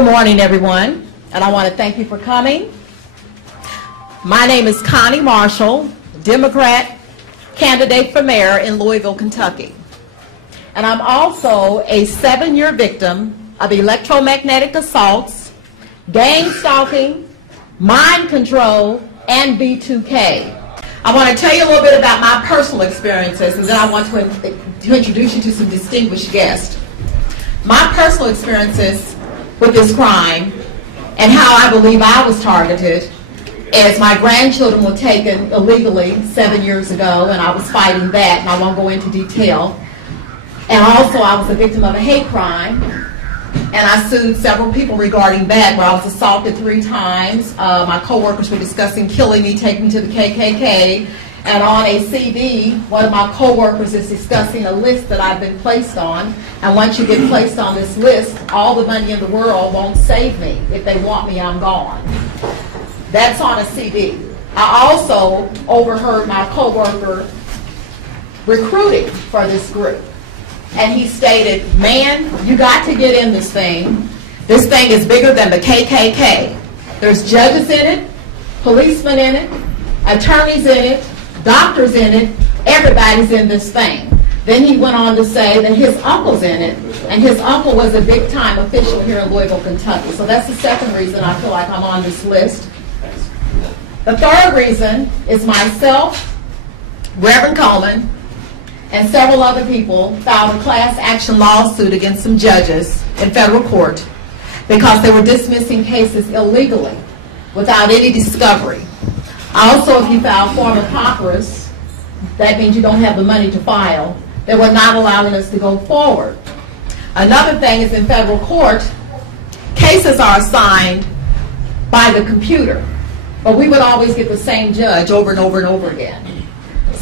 Good morning, everyone, and I want to thank you for coming. My name is Connie Marshall, Democrat candidate for mayor in Louisville, Kentucky. And I'm also a 7-year victim of electromagnetic assaults, gang stalking, mind control, and B2K. I want to tell you a little bit about my personal experiences, and then I want to introduce you to some distinguished guests. My personal experiences with this crime and how I believe I was targeted is my grandchildren were taken illegally 7 years ago, and I was fighting that, and I won't go into detail. And also I was a victim of a hate crime, and I sued several people regarding that, where I was assaulted 3 times. My coworkers were discussing killing me, taking me to the KKK. And on a CD, one of my coworkers is discussing a list that I've been placed on. And once you get placed on this list, all the money in the world won't save me. If they want me, I'm gone. That's on a CD. I also overheard my coworker recruiting for this group. And he stated, "Man, you got to get in this thing. This thing is bigger than the KKK. There's judges in it, policemen in it, attorneys in it, doctors in it, everybody's in this thing." Then he went on to say that his uncle's in it, and his uncle was a big-time official here in Louisville, Kentucky. So that's the second reason I feel like I'm on this list. The third reason is myself, Reverend Coleman, and several other people filed a class action lawsuit against some judges in federal court because they were dismissing cases illegally without any discovery. Also, if you file forma pauperis, that means you don't have the money to file. They were not allowing us to go forward. Another thing is in federal court, cases are assigned by the computer, but we would always get the same judge over and over and over again.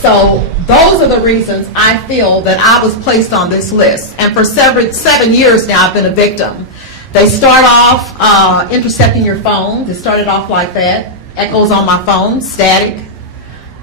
So those are the reasons I feel that I was placed on this list. And for 7 years now, I've been a victim. They start off intercepting your phone. They started off like that. Echoes on my phone, static.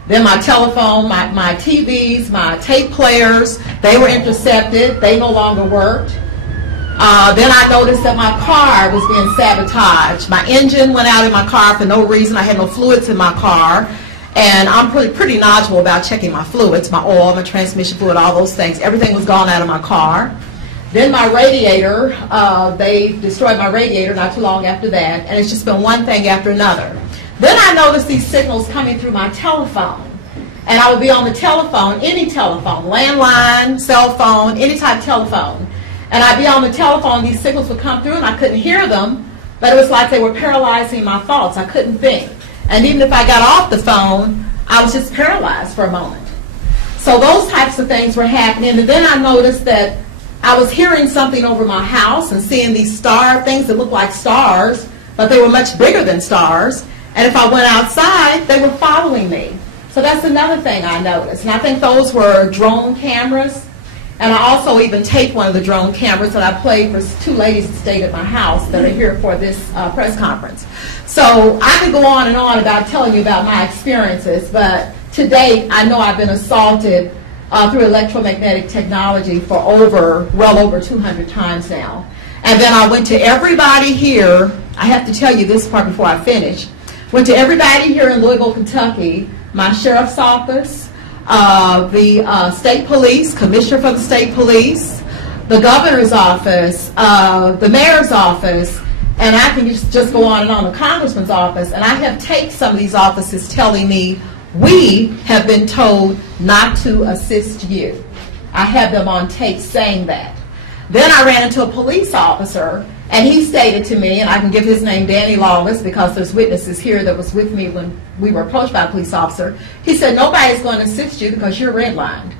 Then my telephone, my TVs, my tape players, they were intercepted. They no longer worked. Then I noticed that my car was being sabotaged. My engine went out in my car for no reason. I had no fluids in my car. And I'm pretty knowledgeable about checking my fluids, my oil, my transmission fluid, all those things. Everything was gone out of my car. Then my radiator, they destroyed my radiator not too long after that. And it's just been one thing after another. Then I noticed these signals coming through my telephone. And I would be on the telephone, any telephone, landline, cell phone, any type of telephone. And I'd be on the telephone, these signals would come through and I couldn't hear them, but it was like they were paralyzing my thoughts. I couldn't think. And even if I got off the phone, I was just paralyzed for a moment. So those types of things were happening. And then I noticed that I was hearing something over my house and seeing these star things that looked like stars, but they were much bigger than stars. And if I went outside, they were following me. So that's another thing I noticed. And I think those were drone cameras. And I also even taped one of the drone cameras that I played for 2 ladies that stayed at my house that are here for this press conference. So I could go on and on about telling you about my experiences, but to date, I know I've been assaulted through electromagnetic technology for well over 200 times now. And then I went to everybody here. I have to tell you this part before I finish. Went to everybody here in Louisville, Kentucky, my sheriff's office, the state police, commissioner for the state police, the governor's office, the mayor's office, and I can just go on and on, the congressman's office. And I have taped some of these offices telling me, "We have been told not to assist you." I have them on tape saying that. Then I ran into a police officer, and he stated to me, and I can give his name, Danny Lawless, because there's witnesses here that was with me when we were approached by a police officer. He said, "Nobody's going to assist you because you're redlined."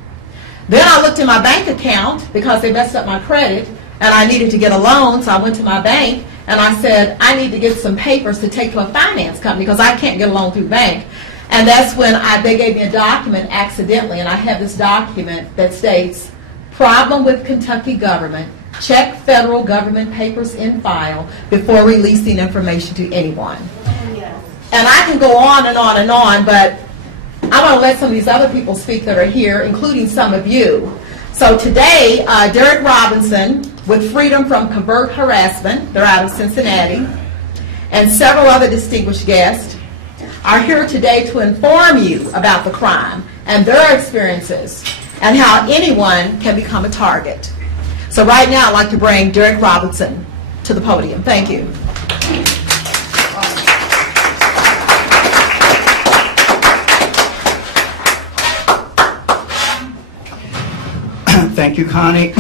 Then I looked in my bank account because they messed up my credit, and I needed to get a loan, so I went to my bank, and I said, "I need to get some papers to take to a finance company because I can't get a loan through bank." And that's when they gave me a document accidentally, and I have this document that states, "Problem with Kentucky government. Check federal government papers in file before releasing information to anyone." Yes. And I can go on and on and on, but I want to let some of these other people speak that are here, including some of you. So today, Derek Robinson with freedom from covert harassment. They're out of Cincinnati. And several other distinguished guests are here today to inform you about the crime and their experiences and how anyone can become a target. So right now I'd like to bring Derek Robertson to the podium. Thank you. Thank you, Connie,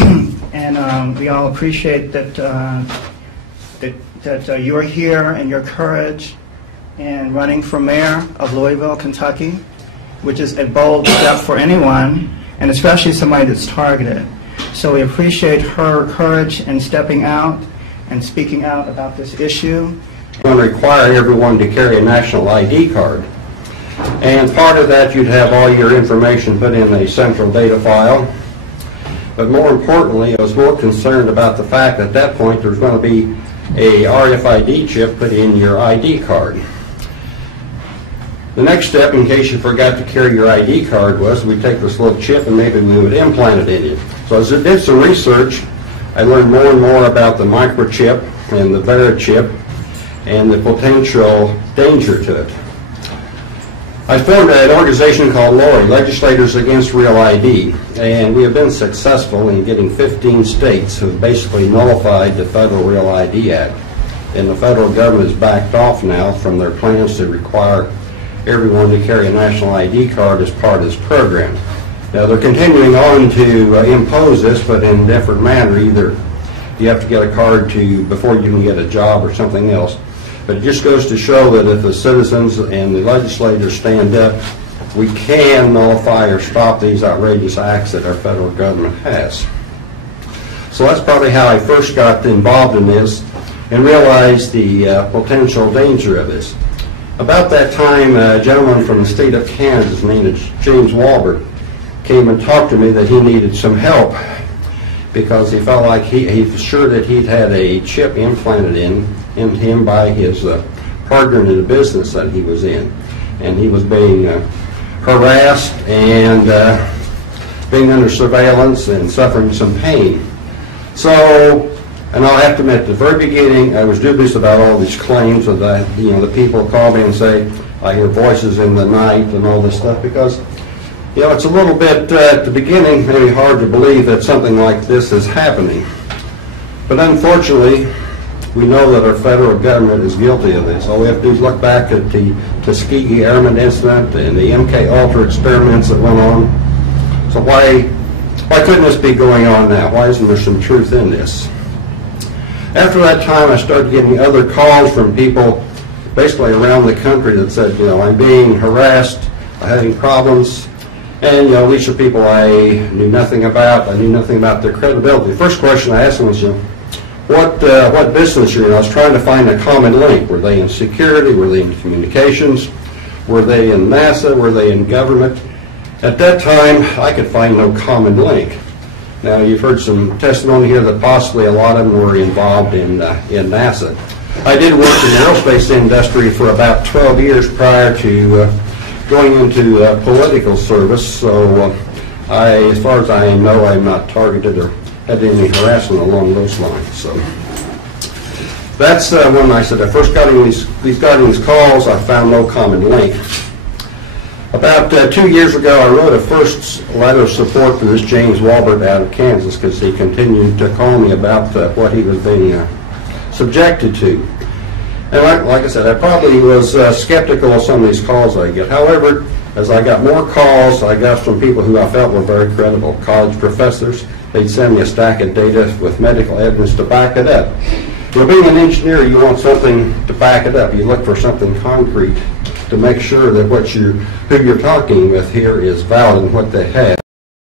and we all appreciate that you are here and your courage in running for mayor of Louisville, Kentucky, which is a bold step for anyone, and especially somebody that's targeted. So we appreciate her courage in stepping out and speaking out about this issue. We're going to require everyone to carry a national ID card. And part of that, you'd have all your information put in a central data file. But more importantly, I was more concerned about the fact that at that point there's going to be a RFID chip put in your ID card. The next step, in case you forgot to carry your ID card, was we'd take this little chip and maybe we would implant it in you. So as I did some research, I learned more and more about the microchip and the verichip and the potential danger to it. I formed an organization called LORI, Legislators Against Real ID, and we have been successful in getting 15 states who have basically nullified the Federal Real ID Act. And the federal government has backed off now from their plans to require everyone to carry a national ID card as part of this program. Now they're continuing on to impose this, but in a different manner. Either you have to get a card before you can get a job or something else. But it just goes to show that if the citizens and the legislators stand up, we can nullify or stop these outrageous acts that our federal government has. So that's probably how I first got involved in this and realized the potential danger of this. About that time, a gentleman from the state of Kansas named James Walbert came and talked to me that he needed some help because he felt like he was sure that he'd had a chip implanted in him by his partner in the business that he was in. And he was being harassed and being under surveillance and suffering some pain. So, and I'll have to admit, at the very beginning, I was dubious about all these claims of that. The people call me and say, I hear voices in the night and all this stuff, because it's a little bit, at the beginning, maybe hard to believe that something like this is happening. But unfortunately, we know that our federal government is guilty of this. All we have to do is look back at the Tuskegee Airmen incident and the MK Ultra experiments that went on. So why couldn't this be going on now? Why isn't there some truth in this? After that time, I started getting other calls from people basically around the country that said, I'm being harassed, I'm having problems. And, these are people I knew nothing about. I knew nothing about their credibility. The first question I asked them was, what business you're in? I was trying to find a common link. Were they in security? Were they in communications? Were they in NASA? Were they in government? At that time, I could find no common link. Now, you've heard some testimony here that possibly a lot of them were involved in NASA. I did work in the aerospace industry for about 12 years prior to going into political service, so as far as I know, I'm not targeted or had any harassment along those lines. So that's when I said I first got these calls, I found no common link. About 2 years ago, I wrote a first letter of support for this James Walbert out of Kansas because he continued to call me about what he was being subjected to. And like I said, I probably was skeptical of some of these calls I get. However, as I got more calls, I got from people who I felt were very credible, college professors. They'd send me a stack of data with medical evidence to back it up. Being an engineer, you want something to back it up. You look for something concrete to make sure that who you're talking with here is valid and what they have.